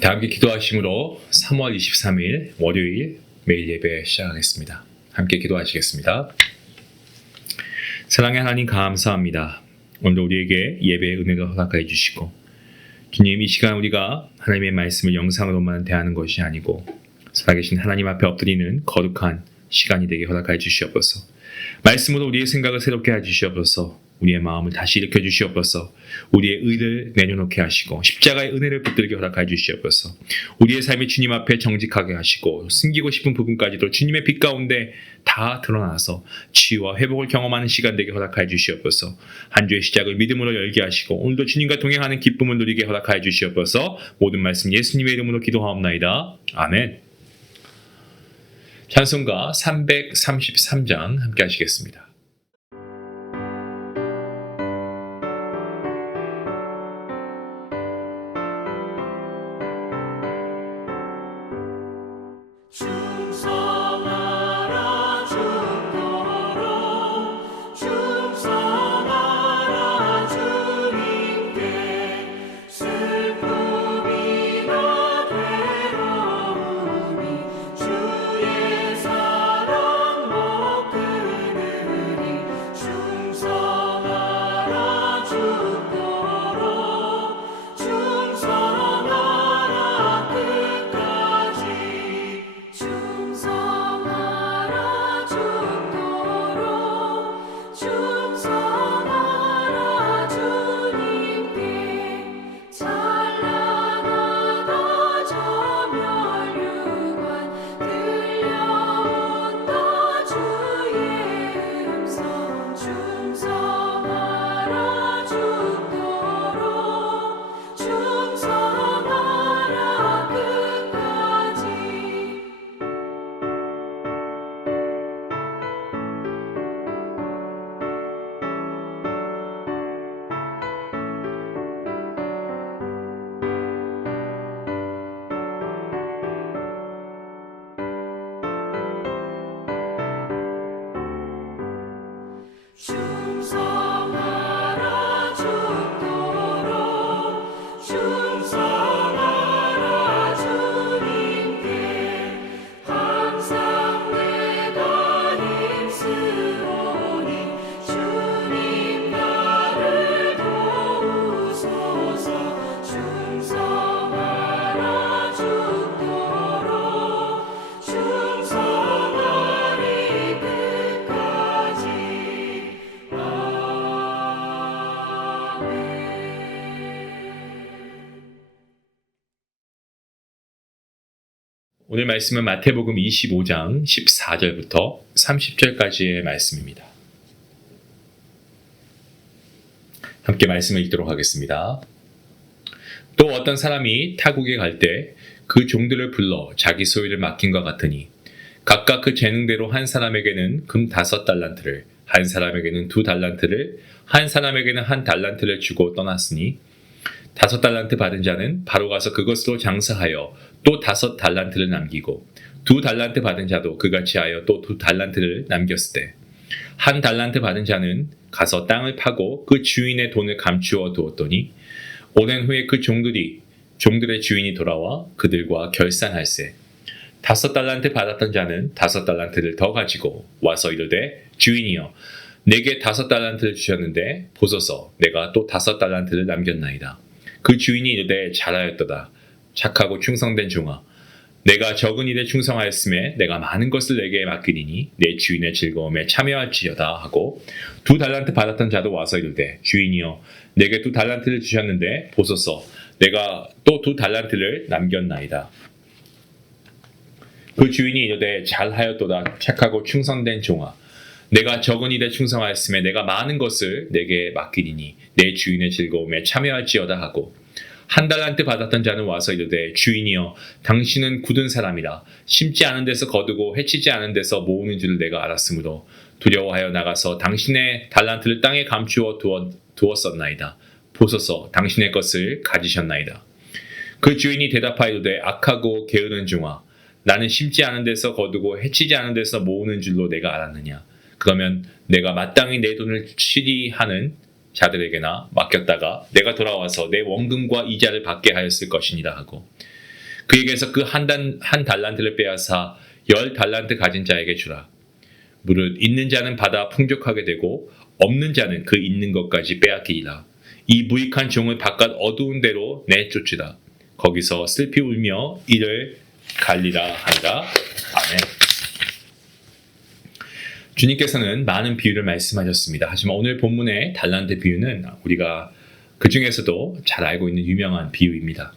다 함께 기도하심으로 3월 23일 월요일 매일 예배 시작하겠습니다. 함께 기도하시겠습니다. 사랑의 하나님 감사합니다. 오늘도 우리에게 예배의 은혜를 허락해 주시고 주님, 이 시간 우리가 하나님의 말씀을 영상으로만 대하는 것이 아니고 살아계신 하나님 앞에 엎드리는 거룩한 시간이 되게 허락해 주시옵소서. 말씀으로 우리의 생각을 새롭게 해 주시옵소서. 우리의 마음을 다시 일으켜 주시옵소서. 우리의 의를 내려놓게 하시고 십자가의 은혜를 붙들게 허락해 주시옵소서. 우리의 삶이 주님 앞에 정직하게 하시고 숨기고 싶은 부분까지도 주님의 빛 가운데 다 드러나서 치유와 회복을 경험하는 시간 되게 허락해 주시옵소서. 한 주의 시작을 믿음으로 열게 하시고 오늘도 주님과 동행하는 기쁨을 누리게 허락해 주시옵소서. 모든 말씀 예수님의 이름으로 기도하옵나이다. 아멘. 찬송가 333장 함께 하시겠습니다. 오늘 말씀은 마태복음 25장 14절부터 30절까지의 말씀입니다. 함께 말씀을 읽도록 하겠습니다. 또 어떤 사람이 타국에 갈 때 그 종들을 불러 자기 소유를 맡긴 것 같으니 각각 그 재능대로 한 사람에게는 금 5달란트를, 한 사람에게는 2달란트를, 한 사람에게는 1달란트를 주고 떠났으니 5달란트 받은 자는 바로 가서 그것으로 장사하여 또 5달란트를 남기고 2달란트 받은 자도 그같이 하여 또 2달란트를 남겼을 때 1달란트 받은 자는 가서 땅을 파고 그 주인의 돈을 감추어 두었더니 오랜 후에 그 종들의 주인이 돌아와 그들과 결산할세 5달란트 받았던 자는 5달란트를 더 가지고 와서 이르되 주인이여 내게 5달란트를 주셨는데 보소서 내가 또 5달란트를 남겼나이다. 그 주인이 이르되 잘하였도다. 착하고 충성된 종아, 내가 적은 일에 충성하였음에 내가 많은 것을 내게 맡기리니 내 주인의 즐거움에 참여할지어다 하고 2달란트 받았던 자도 와서 이르되 주인이여 내게 2달란트를 주셨는데 보소서 내가 또 2달란트를 남겼나이다. 그 주인이 이르되 잘하였도다. 착하고 충성된 종아, 내가 적은 일에 충성하였음에 내가 많은 것을 내게 맡기리니 내 주인의 즐거움에 참여할지어다 하고 1달란트 받았던 자는 와서 이르되 주인이여 당신은 굳은 사람이라 심지 않은 데서 거두고 해치지 않은 데서 모으는 줄을 내가 알았으므로 두려워하여 나가서 당신의 달란트를 땅에 감추어 두었었나이다. 보소서 당신의 것을 가지셨나이다. 그 주인이 대답하여되 악하고 게으른 종아, 나는 심지 않은 데서 거두고 해치지 않은 데서 모으는 줄로 내가 알았느냐. 그러면 내가 마땅히 내 돈을 취리하는 자들에게나 맡겼다가 내가 돌아와서 내 원금과 이자를 받게 하였을 것이니라 하고 그에게서 그 한 달란트를 빼앗아 10달란트 가진 자에게 주라. 무릇 있는 자는 받아 풍족하게 되고 없는 자는 그 있는 것까지 빼앗기리라. 이 무익한 종을 바깥 어두운 데로 내쫓으라. 거기서 슬피 울며 이를 갈리라 하리라. 아멘. 주님께서는 많은 비유를 말씀하셨습니다. 하지만 오늘 본문의 달란트 비유는 우리가 그 중에서도 잘 알고 있는 유명한 비유입니다.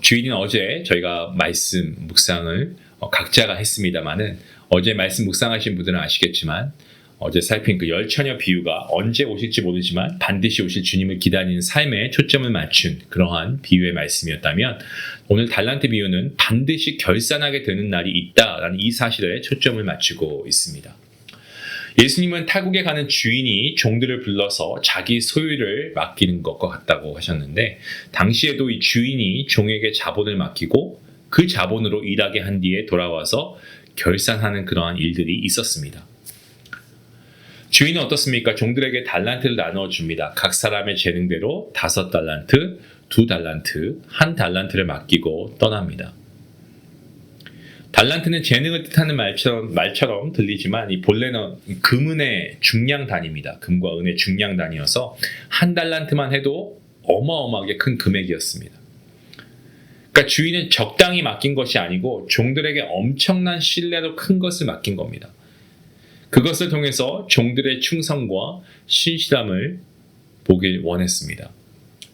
주인은 어제 저희가 말씀 묵상을 각자가 했습니다만은 어제 말씀 묵상하신 분들은 아시겠지만 어제 살핀 그 열처녀 비유가 언제 오실지 모르지만 반드시 오실 주님을 기다리는 삶에 초점을 맞춘 그러한 비유의 말씀이었다면 오늘 달란트 비유는 반드시 결산하게 되는 날이 있다라는 이 사실에 초점을 맞추고 있습니다. 예수님은 타국에 가는 주인이 종들을 불러서 자기 소유를 맡기는 것과 같다고 하셨는데 당시에도 이 주인이 종에게 자본을 맡기고 그 자본으로 일하게 한 뒤에 돌아와서 결산하는 그러한 일들이 있었습니다. 주인은 어떻습니까? 종들에게 달란트를 나누어 줍니다. 각 사람의 재능대로 5달란트, 2달란트, 1달란트를 맡기고 떠납니다. 달란트는 재능을 뜻하는 말처럼 들리지만 이 본래는 금은의 중량 단위입니다. 금과 은의 중량 단위여서 1달란트만 해도 어마어마하게 큰 금액이었습니다. 그러니까 주인은 적당히 맡긴 것이 아니고 종들에게 엄청난 신뢰로 큰 것을 맡긴 겁니다. 그것을 통해서 종들의 충성과 신실함을 보길 원했습니다.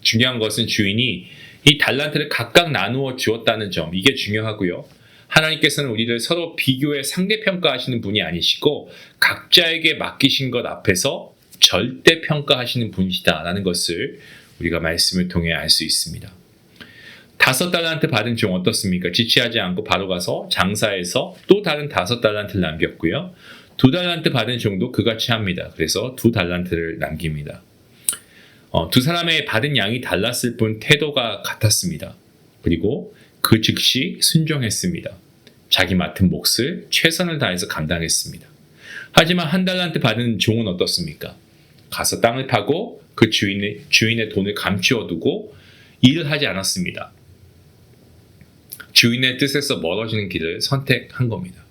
중요한 것은 주인이 이 달란트를 각각 나누어 주었다는 점, 이게 중요하고요. 하나님께서는 우리를 서로 비교해 상대평가하시는 분이 아니시고 각자에게 맡기신 것 앞에서 절대평가하시는 분이시다라는 것을 우리가 말씀을 통해 알 수 있습니다. 5달란트 받은 종 어떻습니까? 지체하지 않고 바로 가서 장사해서 또 다른 5달란트를 남겼고요. 2달란트 받은 종도 그같이 합니다. 그래서 2달란트를 남깁니다. 두 사람의 받은 양이 달랐을 뿐 태도가 같았습니다. 그리고 그 즉시 순종했습니다. 자기 맡은 몫을 최선을 다해서 감당했습니다. 하지만 1달란트 받은 종은 어떻습니까? 가서 땅을 파고 그 주인의 돈을 감추어 두고 일을 하지 않았습니다. 주인의 뜻에서 멀어지는 길을 선택한 겁니다.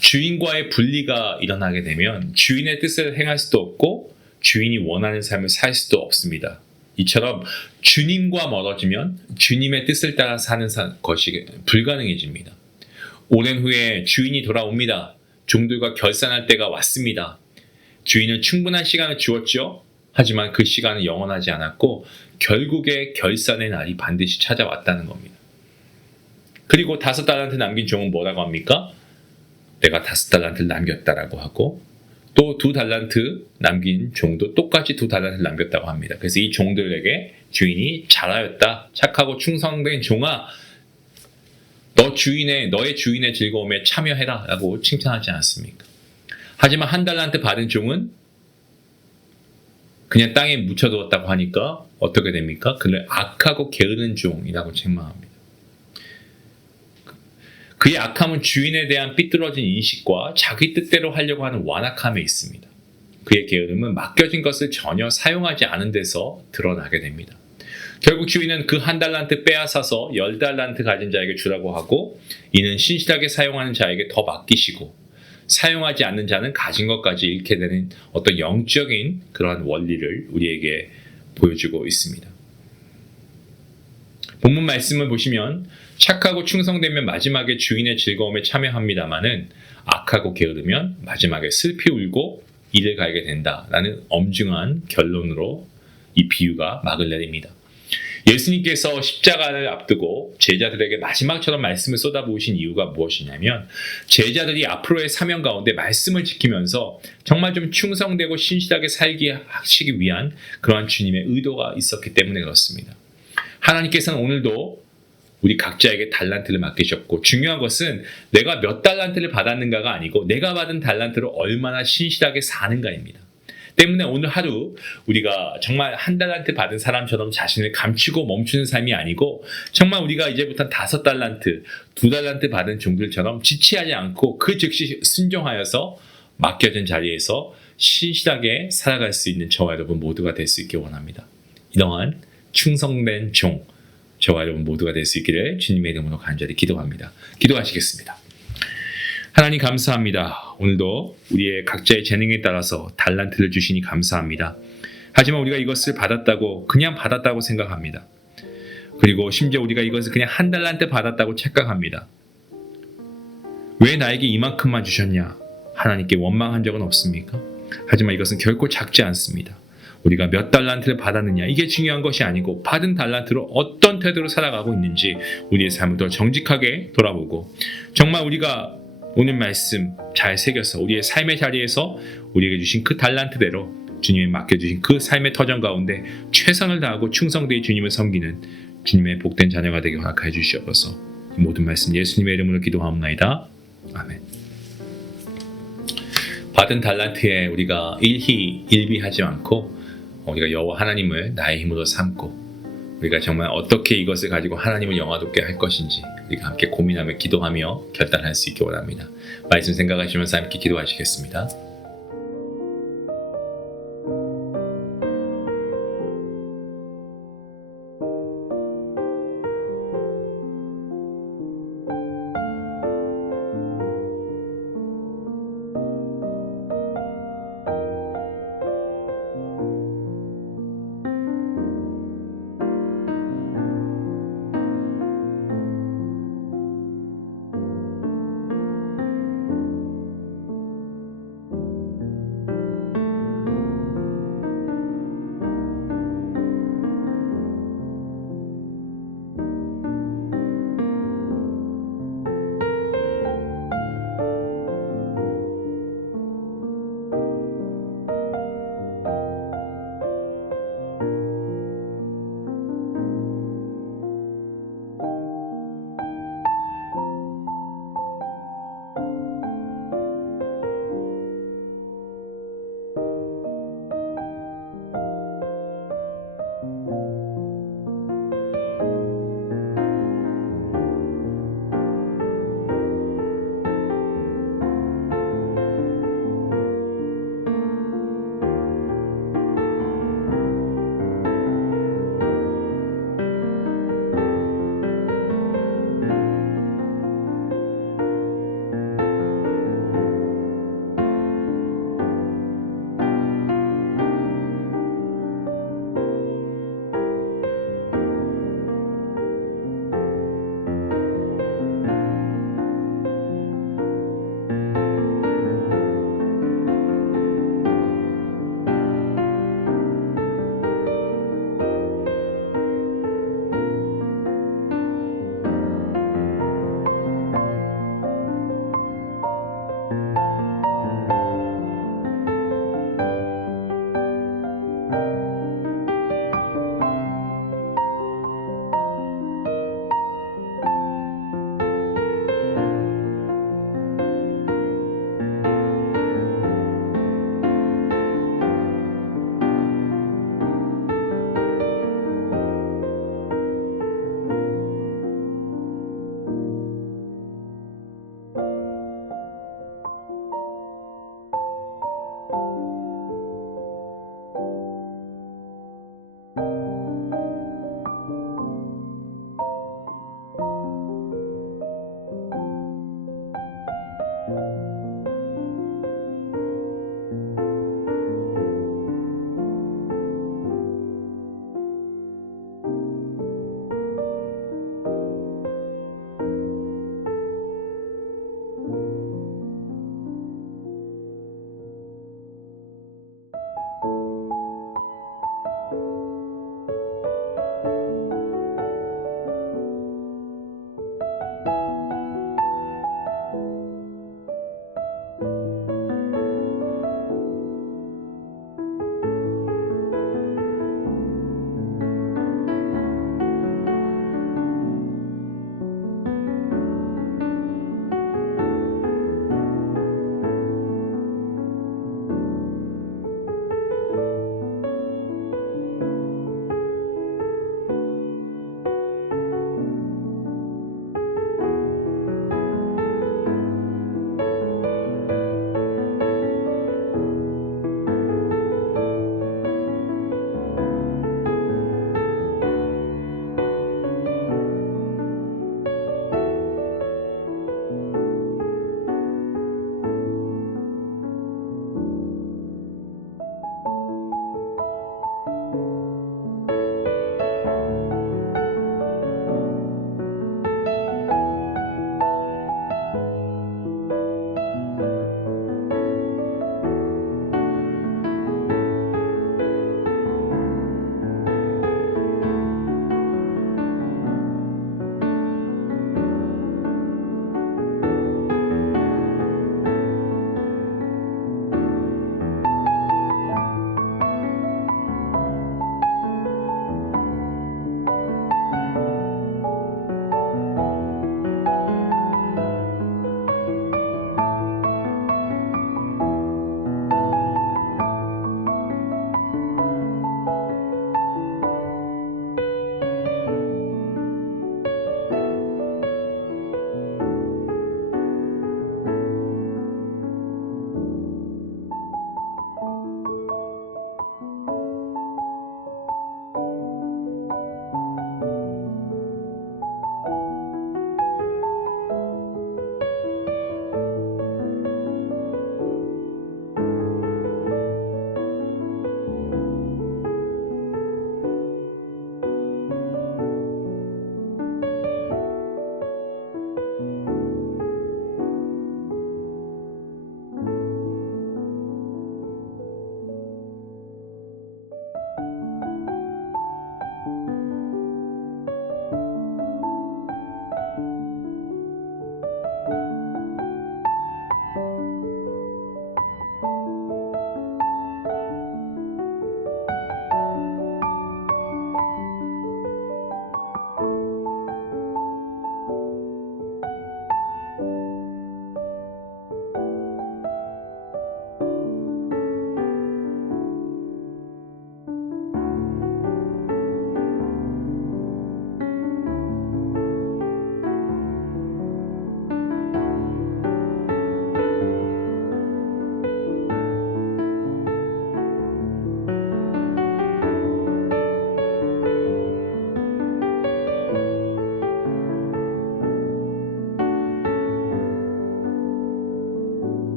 주인과의 분리가 일어나게 되면 주인의 뜻을 행할 수도 없고 주인이 원하는 삶을 살 수도 없습니다. 이처럼 주님과 멀어지면 주님의 뜻을 따라 사는 것이 불가능해집니다. 오랜 후에 주인이 돌아옵니다. 종들과 결산할 때가 왔습니다. 주인은 충분한 시간을 주었죠. 하지만 그 시간은 영원하지 않았고 결국에 결산의 날이 반드시 찾아왔다는 겁니다. 그리고 5달란트 남긴 종은 뭐라고 합니까? 내가 5달란트를 남겼다라고 하고 또 2달란트 남긴 종도 똑같이 2달란트를 남겼다고 합니다. 그래서 이 종들에게 주인이 잘하였다, 착하고 충성된 종아, 너의 주인의 즐거움에 참여해라 라고 칭찬하지 않습니까? 하지만 1달란트 받은 종은 그냥 땅에 묻혀두었다고 하니까 어떻게 됩니까? 그를 악하고 게으른 종이라고 책망합니다. 그의 악함은 주인에 대한 삐뚤어진 인식과 자기 뜻대로 하려고 하는 완악함에 있습니다. 그의 게으름은 맡겨진 것을 전혀 사용하지 않은 데서 드러나게 됩니다. 결국 주인은 그 1달란트 빼앗아서 10달란트 가진 자에게 주라고 하고 이는 신실하게 사용하는 자에게 더 맡기시고 사용하지 않는 자는 가진 것까지 잃게 되는 어떤 영적인 그러한 원리를 우리에게 보여주고 있습니다. 본문 말씀을 보시면 착하고 충성되면 마지막에 주인의 즐거움에 참여합니다마는 악하고 게으르면 마지막에 슬피 울고 이를 갈게 된다라는 엄중한 결론으로 이 비유가 막을 내립니다. 예수님께서 십자가를 앞두고 제자들에게 마지막처럼 말씀을 쏟아부으신 이유가 무엇이냐면 제자들이 앞으로의 사명 가운데 말씀을 지키면서 정말 좀 충성되고 신실하게 살게 하시기 위한 그러한 주님의 의도가 있었기 때문에 그렇습니다. 하나님께서는 오늘도 우리 각자에게 달란트를 맡기셨고 중요한 것은 내가 몇 달란트를 받았는가가 아니고 내가 받은 달란트로 얼마나 신실하게 사는가입니다. 때문에 오늘 하루 우리가 정말 1달란트 받은 사람처럼 자신을 감추고 멈추는 삶이 아니고 정말 우리가 이제부터 5달란트, 2달란트 받은 종들처럼 지체하지 않고 그 즉시 순종하여서 맡겨진 자리에서 신실하게 살아갈 수 있는 저와 여러분 모두가 될 수 있길 원합니다. 이러한 충성된 종, 저와 여러분 모두가 될 수 있기를 주님의 이름으로 간절히 기도합니다. 기도하시겠습니다. 하나님 감사합니다. 오늘도 우리의 각자의 재능에 따라서 달란트를 주시니 감사합니다. 하지만 우리가 이것을 그냥 받았다고 생각합니다. 그리고 심지어 우리가 이것을 그냥 한 달란트 받았다고 착각합니다. 왜 나에게 이만큼만 주셨냐? 하나님께 원망한 적은 없습니까? 하지만 이것은 결코 작지 않습니다. 우리가 몇 달란트를 받았느냐, 이게 중요한 것이 아니고 받은 달란트로 어떤 태도로 살아가고 있는지 우리의 삶을 더 정직하게 돌아보고, 정말 우리가 오늘 말씀 잘 새겨서 우리의 삶의 자리에서 우리에게 주신 그 달란트대로 주님이 맡겨주신 그 삶의 터전 가운데 최선을 다하고 충성되이 주님을 섬기는 주님의 복된 자녀가 되게 허락하여 주시옵소서. 이 모든 말씀 예수님의 이름으로 기도하옵나이다. 아멘. 받은 달란트에 우리가 일희일비하지 않고 우리가 여호와 하나님을 나의 힘으로 삼고 우리가 정말 어떻게 이것을 가지고 하나님을 영화롭게 할 것인지 우리가 함께 고민하며 기도하며 결단할 수 있기 원합니다. 말씀 생각하시면서 함께 기도하시겠습니다.